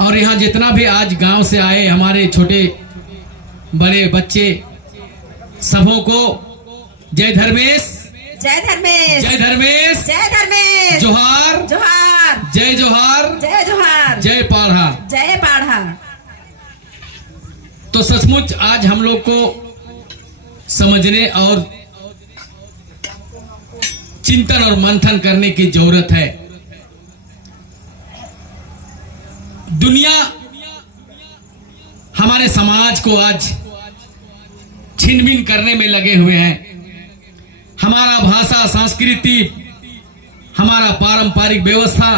और यहाँ जितना भी आज गांव से आए हमारे छोटे बड़े बच्चे, सबों को जय धर्मेश, जय धर्मेश, जय धर्मेश, जय धर्मेश, जोहार, जोहार, जय जोहार, जय जोहार, जय पाढ़ा। जय पाढ़ा। तो सचमुच आज हम लोग को समझने और चिंतन और मंथन करने की जरूरत है। दुनिया हमारे समाज को आज छिन-भिन करने में लगे हुए हैं। हमारा भाषा, संस्कृति, हमारा पारंपरिक व्यवस्था,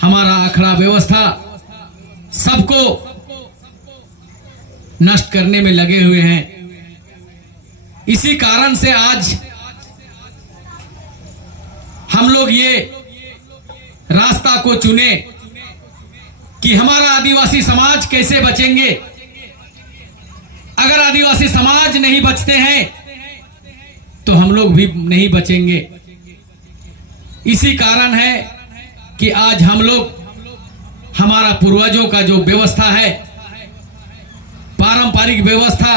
हमारा अखड़ा व्यवस्था सबको नष्ट करने में लगे हुए हैं। इसी कारण से आज हम लोग ये रास्ता को चुने कि हमारा आदिवासी समाज कैसे बचेंगे। अगर आदिवासी समाज नहीं बचते हैं तो हम लोग भी नहीं बचेंगे। इसी कारण है कि आज हम लोग हमारा पूर्वजों का जो व्यवस्था है, पारंपरिक व्यवस्था,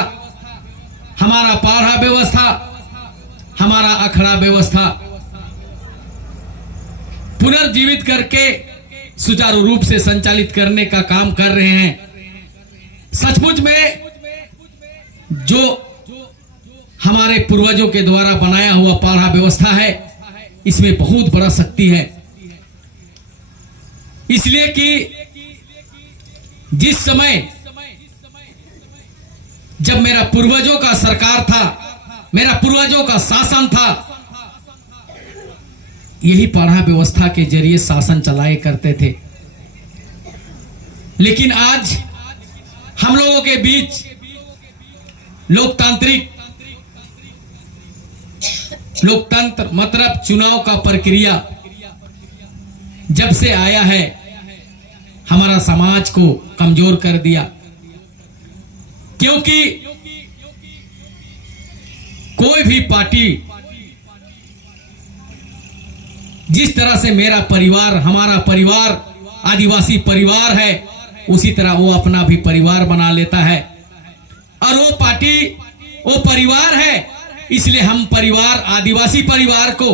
हमारा पाढ़ा व्यवस्था, हमारा अखड़ा व्यवस्था पुनर्जीवित करके सुचारू रूप से संचालित करने का काम कर रहे हैं। सचमुच में जो हमारे पूर्वजों के द्वारा बनाया हुआ पाढ़ा व्यवस्था है, इसमें बहुत बड़ा शक्ति है। इसलिए कि जिस समय जब मेरा पूर्वजों का सरकार था, मेरा पूर्वजों का शासन था, यही पाढ़ा व्यवस्था के जरिए शासन चलाए करते थे। लेकिन आज हम लोगों के बीच लोकतंत्र मतलब चुनाव का प्रक्रिया जब से आया है, हमारा समाज को कमजोर कर दिया। क्योंकि कोई भी पार्टी जिस तरह से मेरा परिवार, हमारा परिवार आदिवासी परिवार है, उसी तरह वो अपना भी परिवार बना लेता है। और वो पार्टी वो परिवार है, इसलिए हम परिवार, आदिवासी परिवार को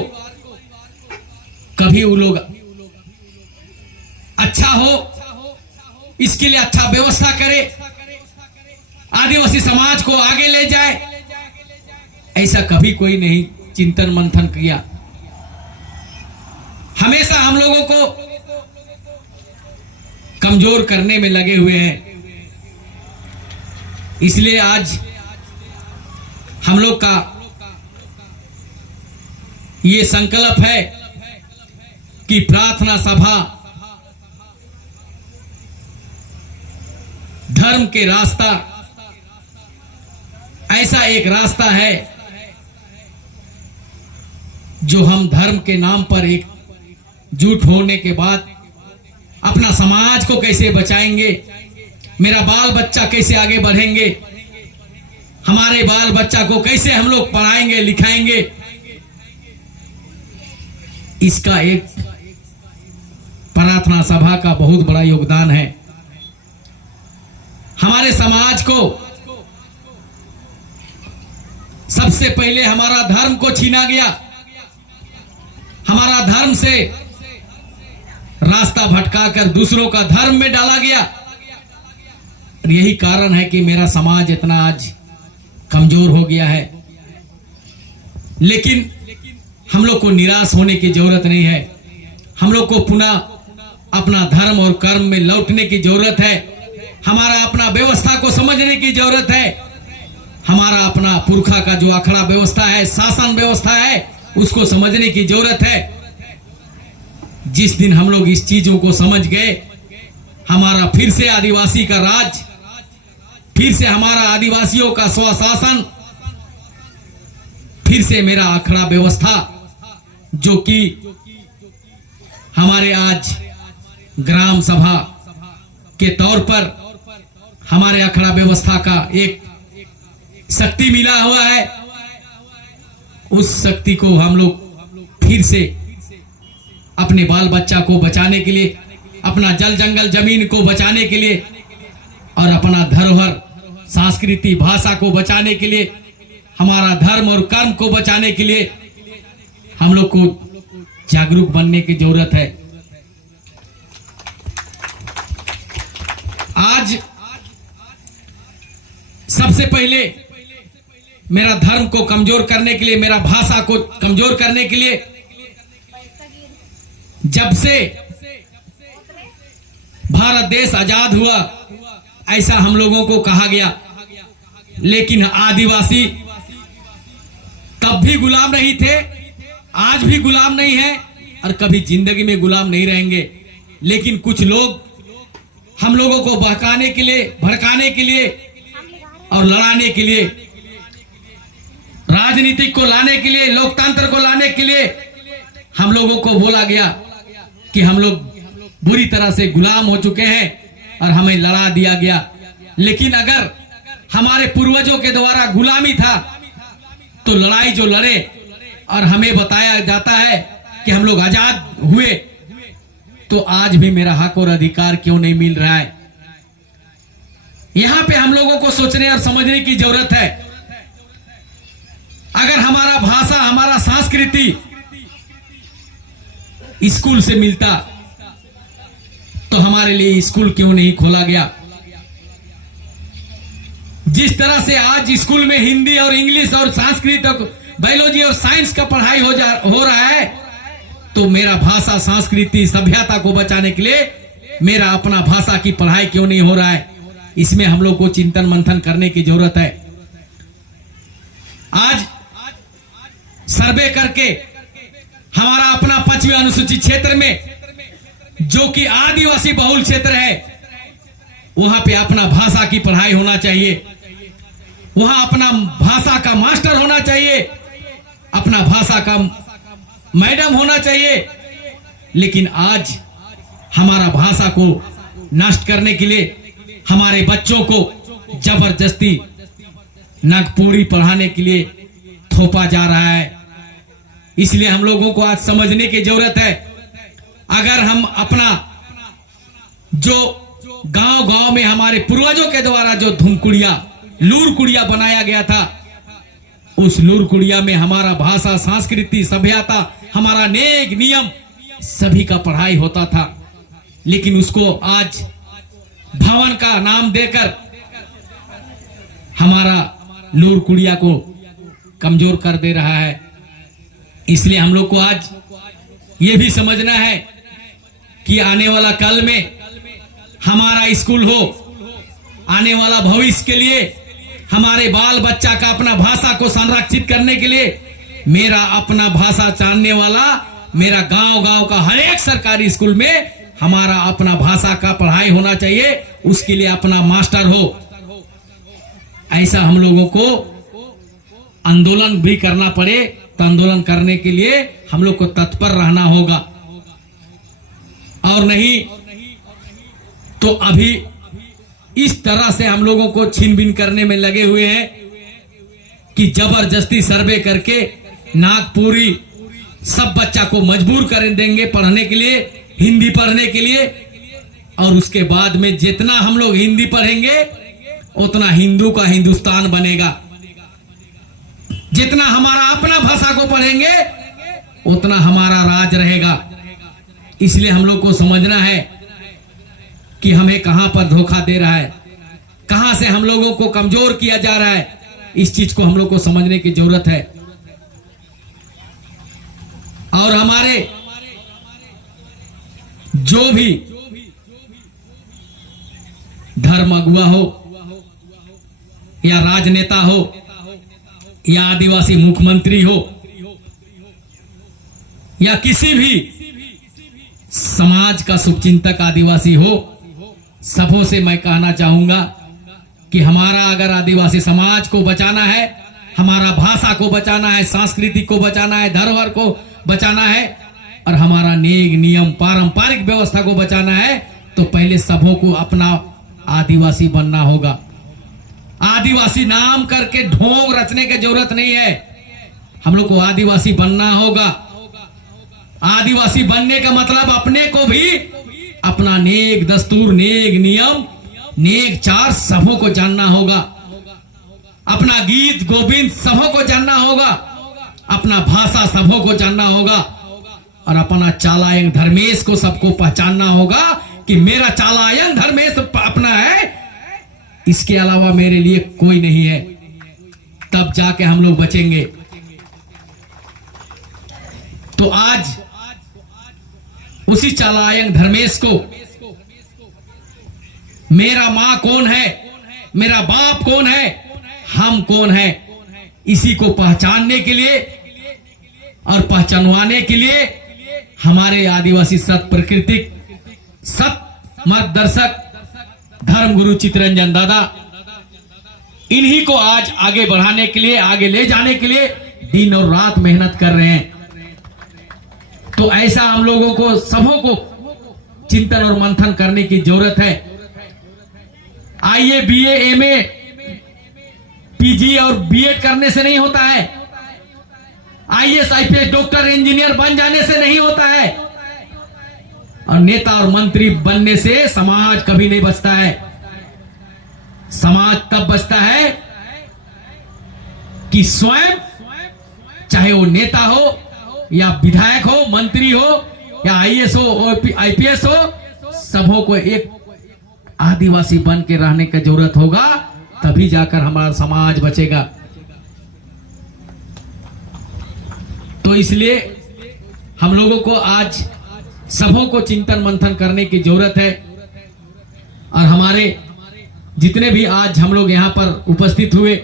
कभी वो लोग अच्छा हो, इसके लिए अच्छा व्यवस्था करे, आदिवासी समाज को आगे ले जाए, ऐसा कभी कोई नहीं चिंतन मंथन किया। हमेशा हम लोगों को कमजोर करने में लगे हुए हैं। इसलिए आज हम लोग का ये संकल्प है कि प्रार्थना सभा धर्म के रास्ता ऐसा एक रास्ता है जो हम धर्म के नाम पर एक झूठ होने के बाद अपना समाज को कैसे बचाएंगे, मेरा बाल बच्चा कैसे आगे बढ़ेंगे, हमारे बाल बच्चा को कैसे हम लोग पढ़ाएंगे लिखाएंगे, इसका एक प्रार्थना सभा का बहुत बड़ा योगदान है। हमारे समाज को सबसे पहले हमारा धर्म को छीना गया, हमारा धर्म से रास्ता भटकाकर दूसरों का धर्म में डाला गया। यही कारण है कि मेरा समाज इतना आज कमजोर हो गया है। लेकिन हम लोग को निराश होने की जरूरत नहीं है। हम लोग को पुनः अपना धर्म और कर्म में लौटने की जरूरत है। हमारा अपना व्यवस्था को समझने की जरूरत है। हमारा अपना पुरखा का जो अखड़ा व्यवस्था है, शासन व्यवस्था है, उसको समझने की जरूरत है। जिस दिन हम लोग इस चीजों को समझ गए, हमारा फिर से आदिवासी का राज, फिर से हमारा आदिवासियों का स्वशासन, फिर से मेरा अखड़ा व्यवस्था, जो कि हमारे आज ग्राम सभा के तौर पर हमारे अखड़ा व्यवस्था का एक शक्ति मिला हुआ है, उस शक्ति को हम लोग फिर से अपने बाल बच्चा को बचाने के लिए, अपना जल जंगल जमीन को बचाने के लिए और अपना धरोहर संस्कृति भाषा को बचाने के लिए, हमारा धर्म और कर्म को बचाने के लिए हम लोग को जागरूक बनने की जरूरत है। आज सबसे पहले मेरा धर्म को कमजोर करने के लिए, मेरा भाषा को कमजोर करने के लिए, जब से भारत देश आजाद हुआ ऐसा हम लोगों को कहा गया, लेकिन आदिवासी तब भी गुलाम नहीं थे, आज भी गुलाम नहीं है और कभी जिंदगी में गुलाम नहीं रहेंगे। लेकिन कुछ लोग हम लोगों को बहकाने के लिए, भड़काने के लिए और लड़ाने के लिए, राजनीति को लाने के लिए, लोकतंत्र को लाने के लिए हम लोगों को बोला गया कि हम लोग बुरी तरह से गुलाम हो चुके हैं और हमें लड़ा दिया गया। लेकिन अगर हमारे पूर्वजों के द्वारा गुलामी था तो लड़ाई जो लड़े और हमें बताया जाता है कि हम लोग आजाद हुए, तो आज भी मेरा हक और अधिकार क्यों नहीं मिल रहा है? यहां पे हम लोगों को सोचने और समझने की जरूरत है। अगर हमारा भाषा, हमारा संस्कृति स्कूल से मिलता तो हमारे लिए स्कूल क्यों नहीं खोला गया? जिस तरह से आज स्कूल में हिंदी और इंग्लिश और संस्कृत और बायोलॉजी और साइंस का पढ़ाई हो रहा है, तो मेरा भाषा, संस्कृति, सभ्यता को बचाने के लिए मेरा अपना भाषा की पढ़ाई क्यों नहीं हो रहा है? इसमें हम लोग को चिंतन मंथन करने की जरूरत है। आज सर्वे करके हमारा अपना 5वीं अनुसूचित क्षेत्र में, जो कि आदिवासी बहुल क्षेत्र है, वहां पे अपना भाषा की पढ़ाई होना चाहिए, वहां अपना भाषा का मास्टर होना चाहिए, अपना भाषा का मैडम होना चाहिए। लेकिन आज हमारा भाषा को नष्ट करने के लिए हमारे बच्चों को जबरदस्ती नागपुरी पढ़ाने के लिए थोपा जा रहा है। इसलिए हम लोगों को आज समझने की जरूरत है। अगर हम अपना जो गांव-गांव में हमारे पूर्वजों के द्वारा जो धुमकुड़िया, लूर-कुड़िया बनाया गया था, उस लूर-कुड़िया में हमारा भाषा, संस्कृति, सभ्यता, हमारा नेक नियम सभी का पढ़ाई होता था। लेकिन उसको आज भवन का नाम देकर हमारा लूर-कुड़िया को कमजोर कर दे रहा है। इसलिए हम लोग को आज ये भी समझना है कि आने वाला कल में हमारा स्कूल हो, आने वाला भविष्य के लिए हमारे बाल बच्चा का अपना भाषा को संरक्षित करने के लिए मेरा अपना भाषा जानने वाला, मेरा गांव-गांव का हर एक सरकारी स्कूल में हमारा अपना भाषा का पढ़ाई होना चाहिए, उसके लिए अपना मास्टर हो। ऐसा हम लोगों को आंदोलन भी करना पड़े तो आंदोलन करने के लिए हम लोग को तत्पर रहना होगा, और नहीं तो अभी इस तरह से हम लोगों को छीनबीन करने में लगे हुए हैं कि जबरदस्ती सर्वे करके नागपुरी सब बच्चा को मजबूर कर देंगे पढ़ने के लिए, हिंदी पढ़ने के लिए, और उसके बाद में जितना हम लोग हिंदी पढ़ेंगे उतना हिंदू का हिंदुस्तान बनेगा। जितना हमारा अपना भाषा को पढ़ेंगे उतना हमारा राज रहेगा। इसलिए हम लोग को समझना है कि हमें कहां पर धोखा दे रहा है, कहां से हम लोगों को कमजोर किया जा रहा है। इस चीज को हम लोग को समझने की जरूरत है। और हमारे जो भी धर्म अगुआ हो या राजनेता हो या आदिवासी मुख्यमंत्री हो या किसी भी समाज का शुभचिंतक आदिवासी हो, सबों से मैं कहना चाहूंगा कि हमारा अगर आदिवासी समाज को बचाना है, हमारा भाषा को बचाना है, संस्कृति को बचाना है, धरोहर को बचाना है और हमारा नेक नियम, पारंपरिक व्यवस्था को बचाना है, तो पहले सबों को अपना आदिवासी बनना होगा। आदिवासी नाम करके ढोंग रचने की जरूरत नहीं है। हम लोग को आदिवासी बनना होगा। आदिवासी बनने का मतलब अपने को भी अपना नेक दस्तूर, नेक नियम, नेक चार सबों को जानना होगा। अपना गीत गोविंद सबों को जानना होगा। अपना भाषा सबों को जानना होगा। और अपना चालायन धर्मेश को सबको पहचानना होगा कि मेरा चालायन धर्मेश अपना है, इसके अलावा मेरे लिए कोई नहीं है। तब जाके हम लोग बचेंगे। तो आज उसी चालायन धर्मेश को मेरा मां कौन है, मेरा बाप कौन है, हम कौन है, इसी को पहचानने के लिए और पहचानवाने के लिए हमारे आदिवासी सत प्राकृतिक सत मार्गदर्शक धर्म गुरु चितरंजन दादा, इन्हीं को आज आगे बढ़ाने के लिए, आगे ले जाने के लिए दिन और रात मेहनत कर रहे हैं। तो ऐसा हम लोगों को सबों को चिंतन और मंथन करने की जरूरत है। आईए बीए एमए पीजी और बीएड करने से नहीं होता है। आईएएस आईपीएस डॉक्टर इंजीनियर बन जाने से नहीं होता है। और नेता और मंत्री बनने से समाज कभी नहीं बचता है। समाज तब बचता है कि स्वयं, चाहे वो नेता हो या विधायक हो, मंत्री हो या आईएएस हो, आईपीएस हो, सबों को एक आदिवासी बन के रहने की जरूरत होगा। तभी जाकर हमारा समाज बचेगा। तो इसलिए हम लोगों को आज सबों को चिंतन मंथन करने की जरूरत है। और हमारे जितने भी आज हम लोग यहाँ पर उपस्थित हुए,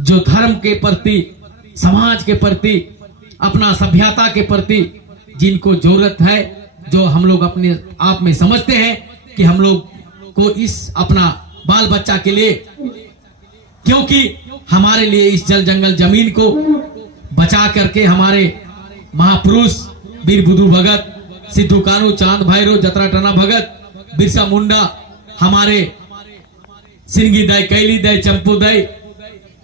जो धर्म के प्रति, समाज के प्रति, अपना सभ्यता के प्रति जिनको जरूरत है, जो हम लोग अपने आप में समझते हैं कि हम लोग को इस अपना बाल बच्चा के लिए, क्योंकि हमारे लिए इस जल जंगल जमीन को बचा करके हमारे महापुरुष वीर बुद्धू भगत, सिद्धू कानू, चांद भैरव, जतरा टना भगत, बिरसा मुंडा, हमारे सिंगी दाई, कैली दाई, चंपू दाई,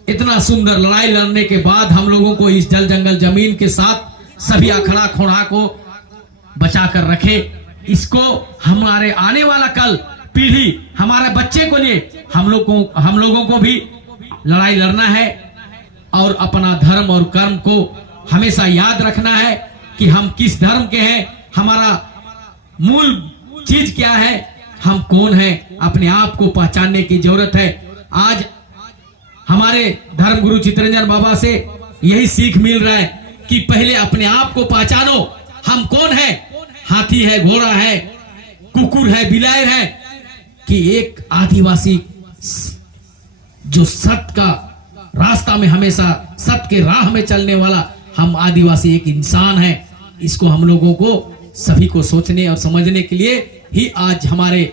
इतना सुंदर लड़ाई लड़ने के बाद हम लोगों को इस जल जंगल जमीन के साथ सभी अखड़ा खोड़ा को बचा कर रखे। इसको हमारे आने वाला कल पीढ़ी, हमारे बच्चे को लिए हम लोगों को भी लड़ाई लड़ना है। और अपना धर्म और कर्म को हमेशा याद रखना है कि हम किस धर्म के हैं, हमारा मूल चीज क्या है, हम कौन है, अपने आप को पहचानने की जरूरत है। आज हमारे धर्म गुरु चितरंजन बाबा से यही सीख मिल रहा है कि पहले अपने आप को पहचानो, हम कौन है, हाथी है, घोड़ा है, कुकुर है, बिलायर है, कि एक आदिवासी जो सत्य का रास्ता में हमेशा सत्य के राह में चलने वाला, हम आदिवासी एक इंसान है। इसको हम लोगों को सभी को सोचने और समझने के लिए ही आज हमारे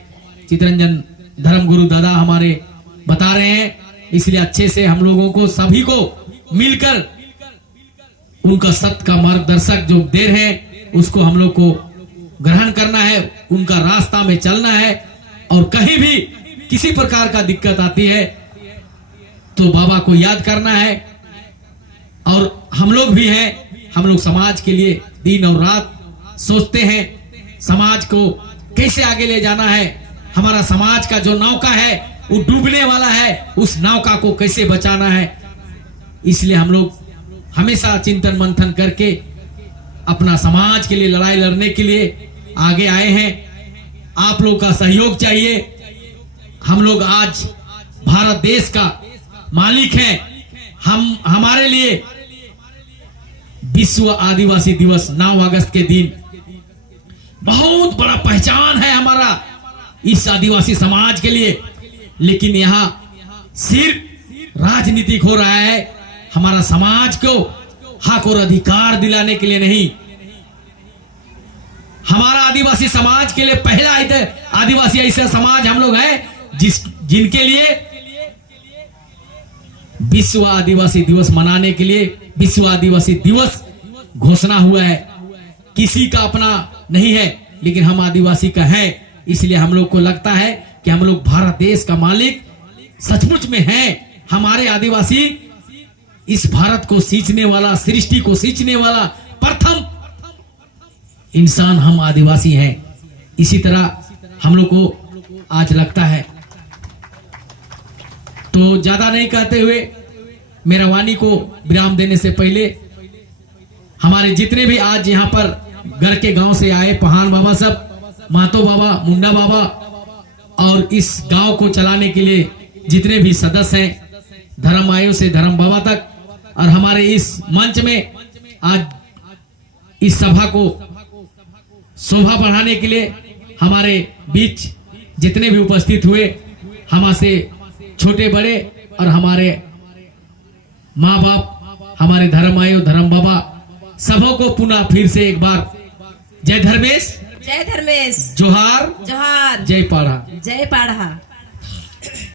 चितरंजन धर्म गुरु दादा हमारे बता रहे हैं। इसलिए अच्छे से हम लोगों को सभी को मिलकर उनका सत्य का मार्गदर्शक जो दे रहे हैं उसको हम लोग को ग्रहण करना है, उनका रास्ता में चलना है। और कहीं भी किसी प्रकार का दिक्कत आती है तो बाबा को याद करना है। और हम लोग भी हैं, हम लोग समाज के लिए दिन और रात सोचते हैं, समाज को कैसे आगे ले जाना है। हमारा समाज का जो नौका है वो डूबने वाला है, उस नौका को कैसे बचाना है। इसलिए हम लोग हमेशा चिंतन मंथन करके अपना समाज के लिए लड़ाई लड़ने के लिए आगे आए हैं। आप लोग का सहयोग चाहिए। हम लोग आज भारत देश का मालिक हैं। हमारे लिए विश्व आदिवासी दिवस 9 अगस्त के दिन बहुत बड़ा पहचान है हमारा इस आदिवासी समाज के लिए। लेकिन यहाँ सिर्फ राजनीतिक हो रहा है, हमारा समाज को हक और अधिकार दिलाने के लिए नहीं। हमारा आदिवासी समाज के लिए पहला आदिवासी ऐसा समाज हम लोग हैं जिनके लिए विश्व आदिवासी दिवस मनाने के लिए विश्व आदिवासी दिवस घोषणा हुआ है। किसी का अपना नहीं है, लेकिन हम आदिवासी का है। इसलिए हम लोग को लगता है कि हम लोग भारत देश का मालिक सचमुच में हैं। हमारे आदिवासी इस भारत को सींचने वाला, सृष्टि को सींचने वाला प्रथम इंसान हम आदिवासी हैं। इसी तरह हम लोग को आज लगता है। तो ज्यादा नहीं कहते हुए मेरा वाणी को विराम देने से पहले हमारे जितने भी आज यहाँ पर घर के गांव से आए पहान बाबा, सब मातो बाबा, मुंडा बाबा और इस गांव को चलाने के लिए जितने भी सदस्य हैं, धर्म आयु से धर्म बाबा तक, और हमारे इस मंच में आज इस सभा को शोभा बढ़ाने के लिए हमारे बीच जितने भी उपस्थित हुए, हमसे छोटे बड़े और हमारे माँ बाप, हमारे धर्म आयु धर्म बाबा, सबों को पुनः फिर से एक बार जय धर्मेश, जय धर्मेश, जोहार, जोहार, जय पाढ़ा। जय पाढ़ा।